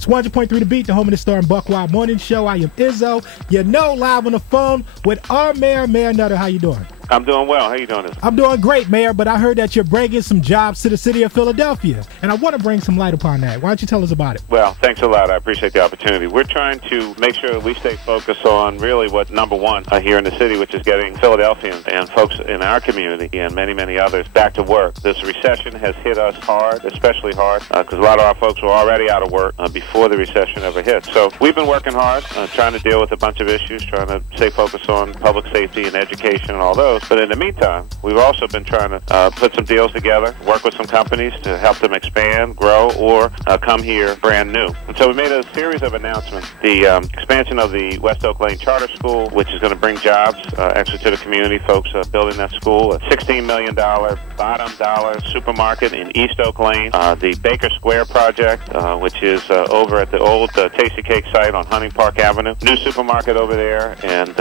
It's 100.3 The Beat, the home of the Star and Buckwild Morning Show. I am Izzo. You know, live on the phone with our Mayor, Mayor Nutter. How you doing? I'm doing well. How you doing? I'm doing great, Mayor, but I heard that you're bringing some jobs to the city of Philadelphia, and I want to bring some light upon that. Why don't you tell us about it? Well, thanks a lot. I appreciate the opportunity. We're trying to make sure that we stay focused on really what number one here in the city, which is getting Philadelphians and folks in our community and many, many others back to work. This recession has hit us hard, especially hard, because a lot of our folks were already out of work before the recession ever hit. So we've been working hard, trying to deal with a bunch of issues, trying to stay focused on public safety and education and all those. But in the meantime, we've also been trying to put some deals together, work with some companies to help them expand, grow, or come here brand new. And so we made a series of announcements. The expansion of the West Oak Lane Charter School, which is going to bring jobs actually to the community, folks building that school. A $16 million bottom dollar supermarket in East Oak Lane. The Baker Square project, which is over at the old Tasty Cake site on Hunting Park Avenue. New supermarket over there, and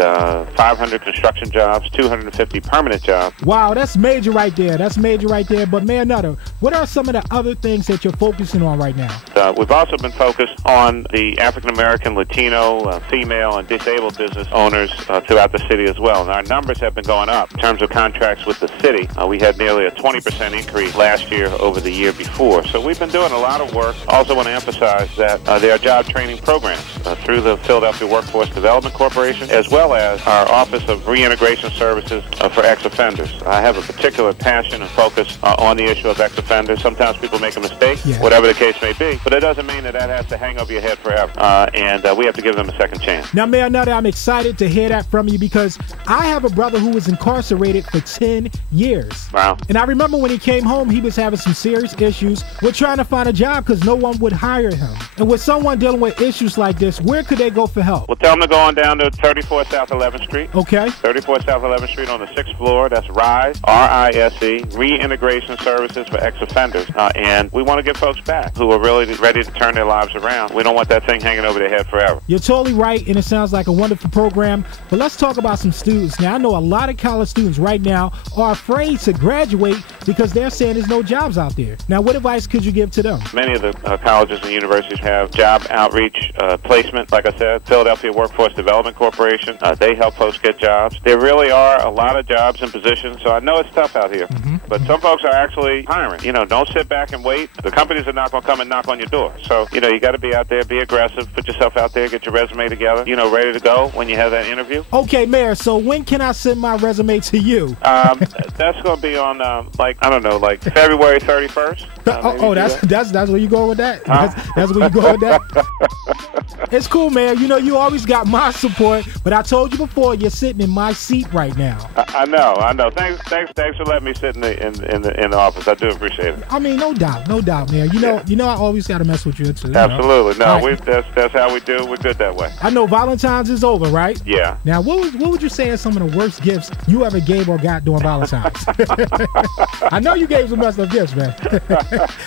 500 construction jobs, 250 permanent jobs. Wow, that's major right there. That's major right there. But Mayor Nutter, what are some of the other things that you're focusing on right now? We've also been focused on the African American, Latino, female, and disabled business owners throughout the city as well. And our numbers have been going up in terms of contracts with the city. We had nearly a 20% increase last year over the year before. So we've been doing a lot of work. Also want to emphasize that there are job training programs through the Philadelphia Workforce Development Corporation, as well as our Office of Reintegration Services for ex-offenders. I have a particular passion and focus on the issue of ex-offenders. Sometimes people make a mistake, whatever the case may be, but it doesn't mean that has to hang over your head forever, and we have to give them a second chance. Now, Mayor Nutter, I'm excited to hear that from you because I have a brother who was incarcerated for 10 years. Wow. And I remember when he came home, he was having some serious issues with trying to find a job because no one would hire him. And with someone dealing with issues like this, where could they go for help? Well, tell them to go on down to 34 South 11th Street. Okay. 34 South 11th Street on the 6th floor. That's RISE, R-I-S-E, Reintegration Services for Ex-Offenders. And we want to get folks back who are really ready to turn their lives around. We don't want that thing hanging over their head forever. You're totally right, and it sounds like a wonderful program. But let's talk about some students. Now, I know a lot of college students right now are afraid to graduate because they're saying there's no jobs out there. Now, what advice could you give to them? Many of the colleges and universities have job outreach placement. Like I said, Philadelphia Workforce Development Corporation, they help folks get jobs. There really are a lot of jobs and positions, so I know it's tough out here. But some folks are actually hiring. You know, don't sit back and wait. The companies are not going to come and knock on your door. So, you know, you got to be out there, be aggressive, put yourself out there, get your resume together, you know, ready to go when you have that interview. Okay, Mayor, so when can I send my resume to you? That's going to be on, like February 31st. That's where you go with that? Huh? That's where you go with that? It's cool, Mayor. You know, you always got my support, but I told you before, you're sitting in my seat right now. I know. Thanks for letting me sit in the office. I do appreciate it. I mean, no doubt, Mayor. You know, I always got to mess with you too. Absolutely. Know? No, right. That's how we do. We're good that way. I know Valentine's is over, right? Yeah. Now, what would you say are some of the worst gifts you ever gave or got during Valentine's? I know you gave some messed up gifts, man.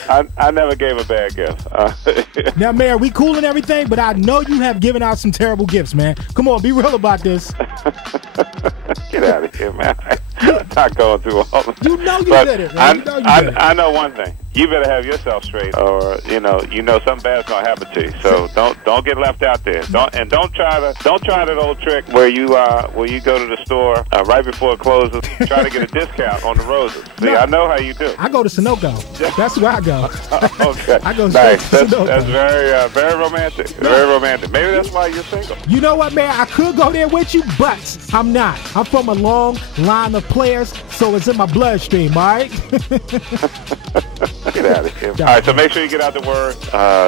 I never gave a bad gift. Now, Mayor, we cool and everything, but I know you have given out some terrible gifts, man. Come on, be real about this. Get out of here, man. I'm not going through all of that. You know you did it, man. I know one thing. You better have yourself straight, or you know something bad's gonna happen to you. So don't get left out there. Don't try that old trick where you go to the store right before it closes, try to get a discount on the roses. See, I know how you do. I go to Sunoco. That's where I go. Okay, I go nice. to Sunoco. That's very romantic. Very romantic. Maybe that's why you're single. You know what, man? I could go there with you, but I'm not. I'm from a long line of players, so it's in my bloodstream. All right. Get out of here. All right, so make sure you get out the word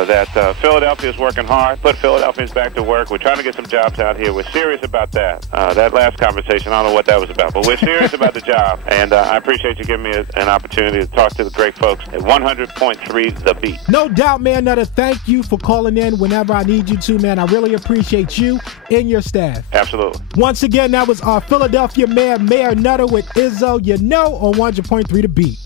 that Philadelphia is working hard. Put Philadelphians back to work. We're trying to get some jobs out here. We're serious about that. That last conversation, I don't know what that was about, but we're serious about the job. And I appreciate you giving me an opportunity to talk to the great folks at 100.3 The Beat. No doubt, man, Nutter. Thank you for calling in whenever I need you to, man. I really appreciate you and your staff. Absolutely. Once again, that was our Philadelphia Mayor, Mayor Nutter with Izzo Ya'Know on 100.3 The Beat.